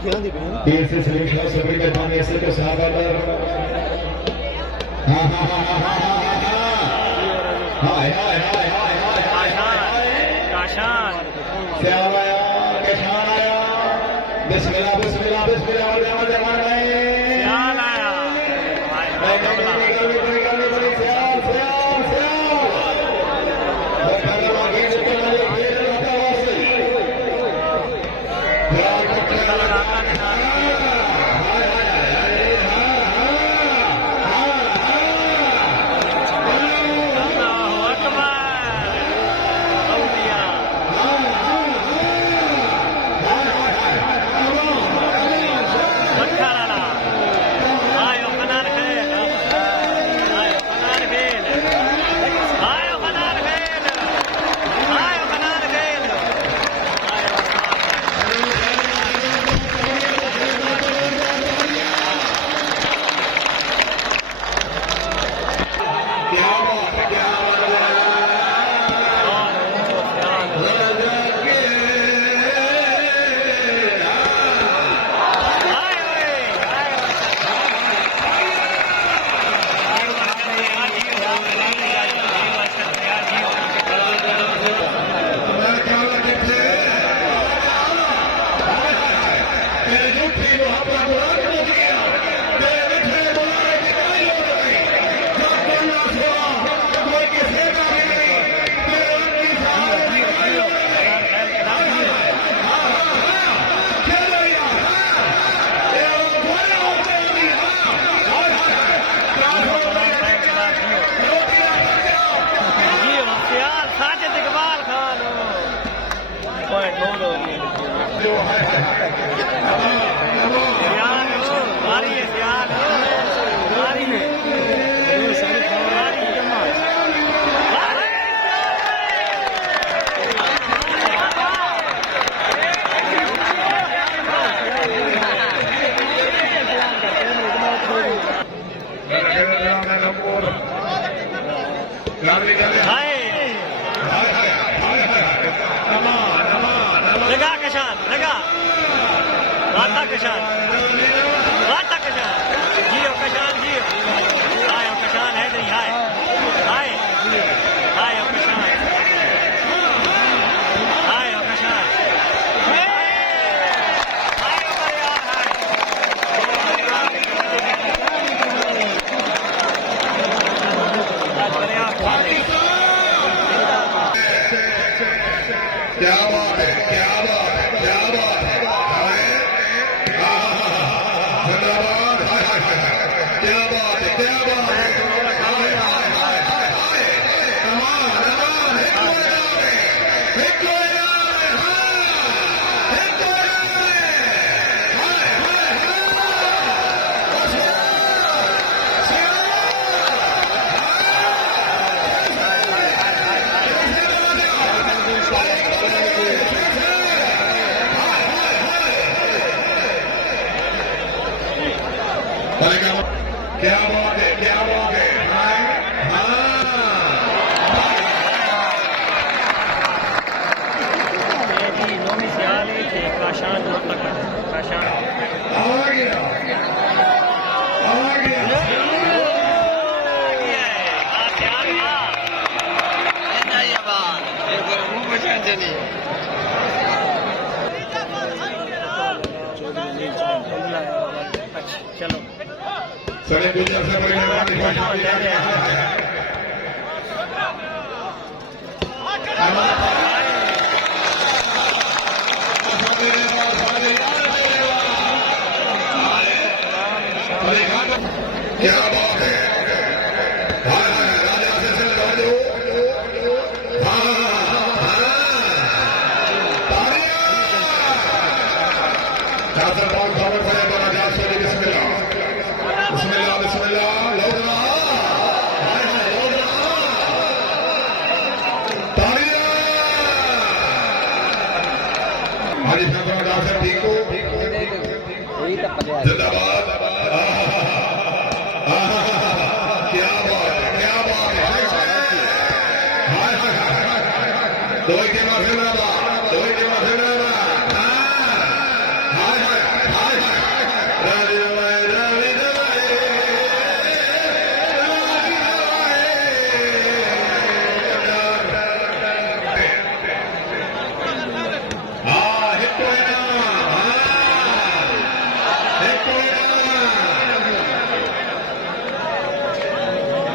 तीर से सलीम सबरी के पानी ऐसे के साथ अंदर हाँ हाँ हाँ हाँ हाँ हाँ काशान श्याम आया कशान आया बिस्मिल्लाह बिस्मिल्लाह बिस्मिल्लाह श्याल आया लगा कशान लगा वाता कशान जियो कशान जियो हाय कशान है नहीं हाय हाय हाय कशान हाय कशान क्या बात है क्या बात है क्या बात है क्या बात है क्या बात है क्या बात है क्या बात है नोमी सियाले थे काशान काशान आ गया चलो सरे गुजर से बड़ी क्या बात है राजा से जिंदाबाद क्या बात है क्या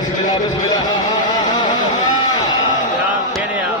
बिस्मिल्लाह बिस्मिल्लाह यार खेले यार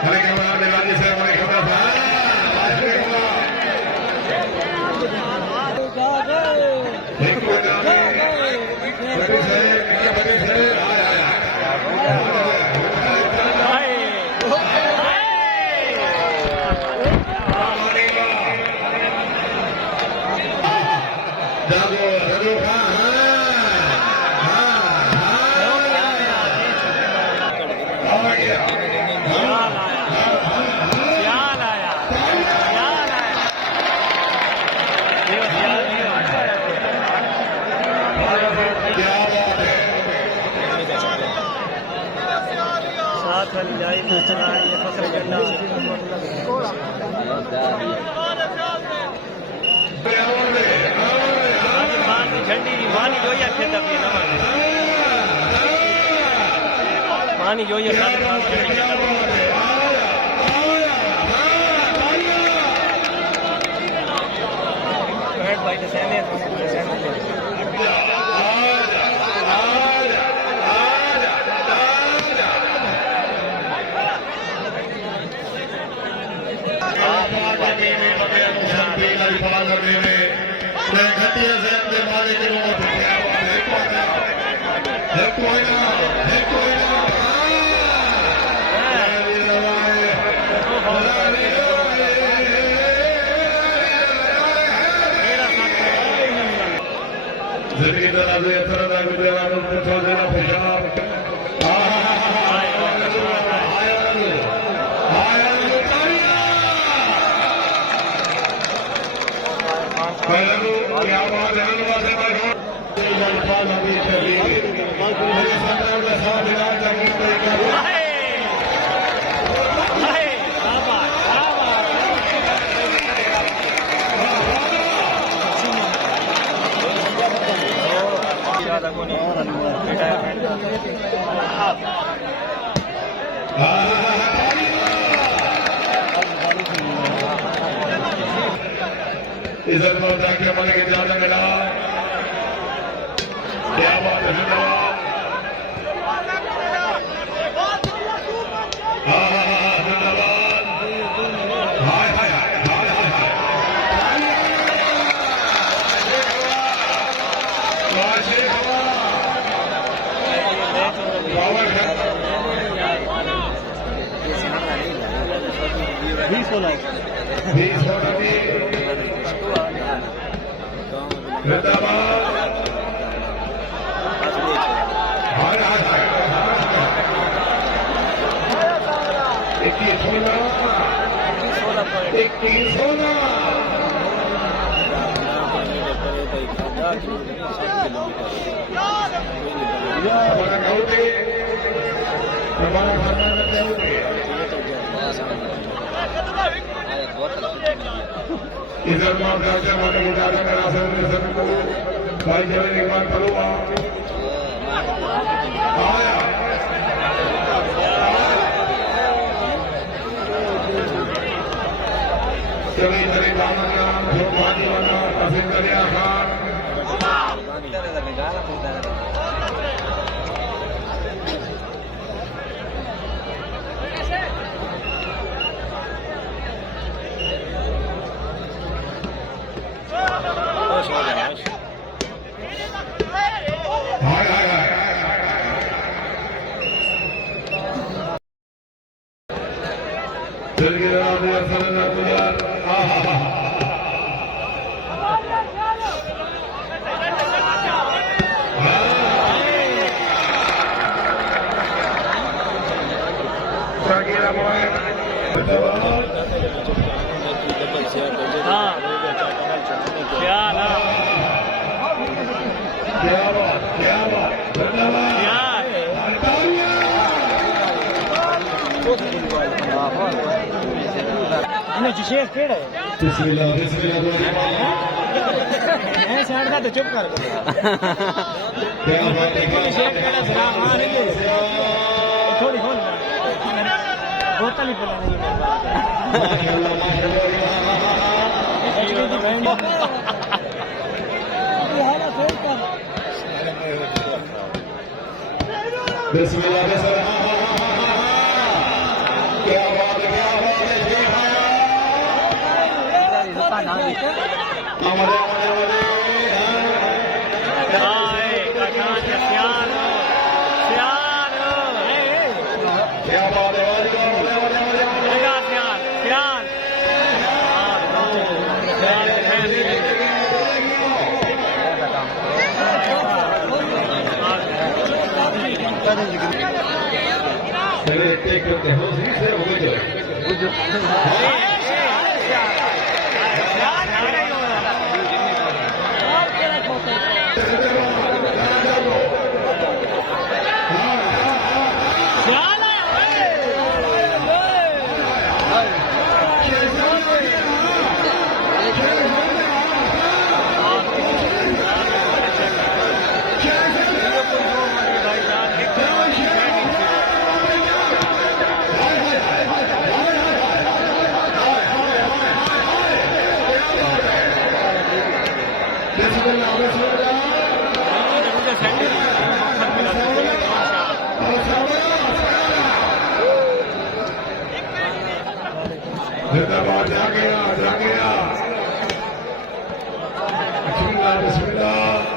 Hale kamera de la se hale kamera पानी जो ये इधर पर जाके मन के ज्यादा मिला क्या बात है धन्यवाद हाय हाय हाय हाय इधर भाई जब एक बार करो चलिए चलिए जो बाजी बना पसंद करिया खान इन्हें शेर केड़ा है बिस्मिल्लाह बिस्मिल्लाह मैं साइड का तो चुप कर क्या बात है शेर केड़ा जरा हां नहीं थोड़ी खोल बोतल ही पिलाने की माशाल्लाह बिस्मिल्लाह बिस्मिल्लाह क्या बात है जी हमारे हाय कटान प्यार प्यार क्या बात है प्यार प्यार चले टेक करते हो जी से हो गए जिंदाबाद जा गया बिस्मिल्लाह बिस्मिल्लाह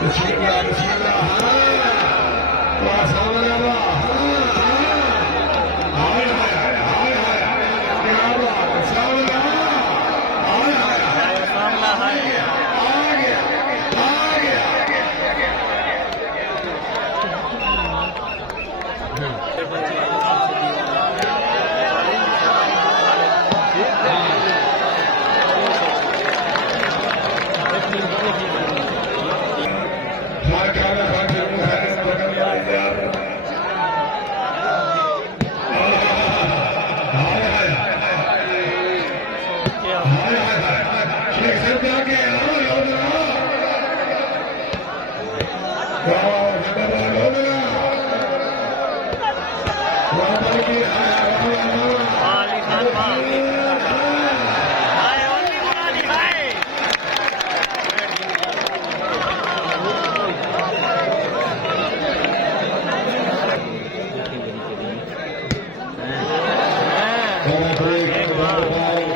बिस्मिल्लाह बिस्मिल्लाह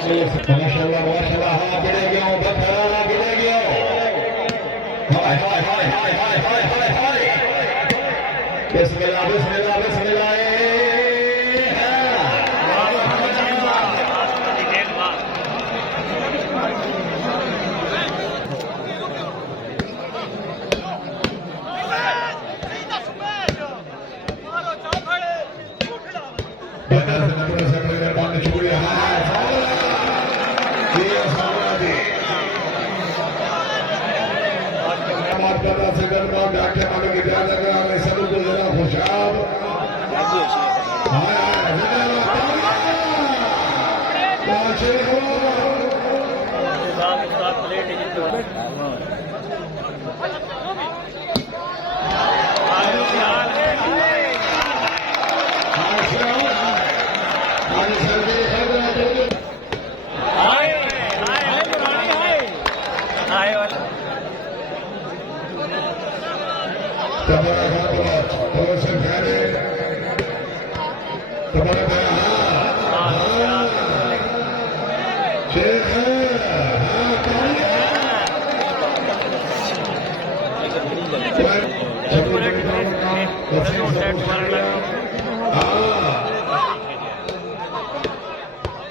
माशाल्लाह माशाल्लाह गिरे गयो बखरा गिरे गयो हाय हाय हाय हाय हाय हाय हाय हाय बिस्मिल्लाह बिस्मिल्लाह बिस्मिल्लाह डॉक्टर मालिक इजाजत सब जिला खुशाब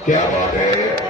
क्या बात है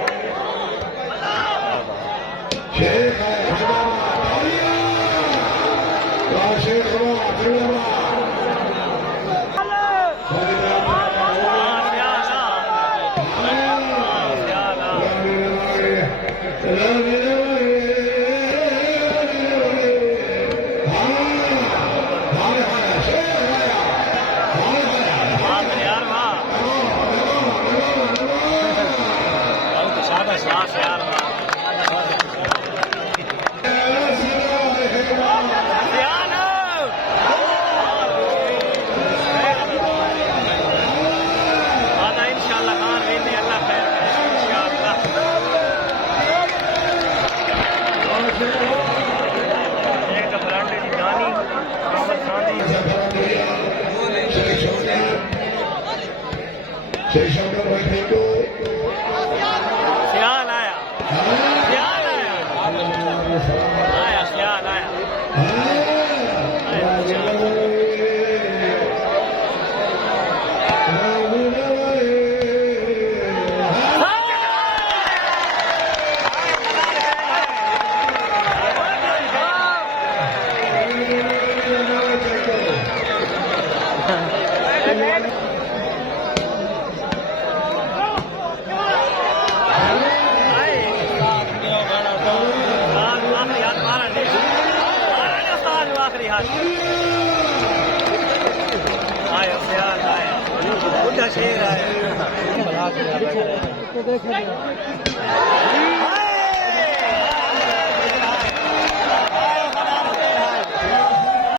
शेषमकर बैठे को सियाल आया, सियाल आया, आया सियाल आया। आया सियाल आया, बुढ़ा शेर आया।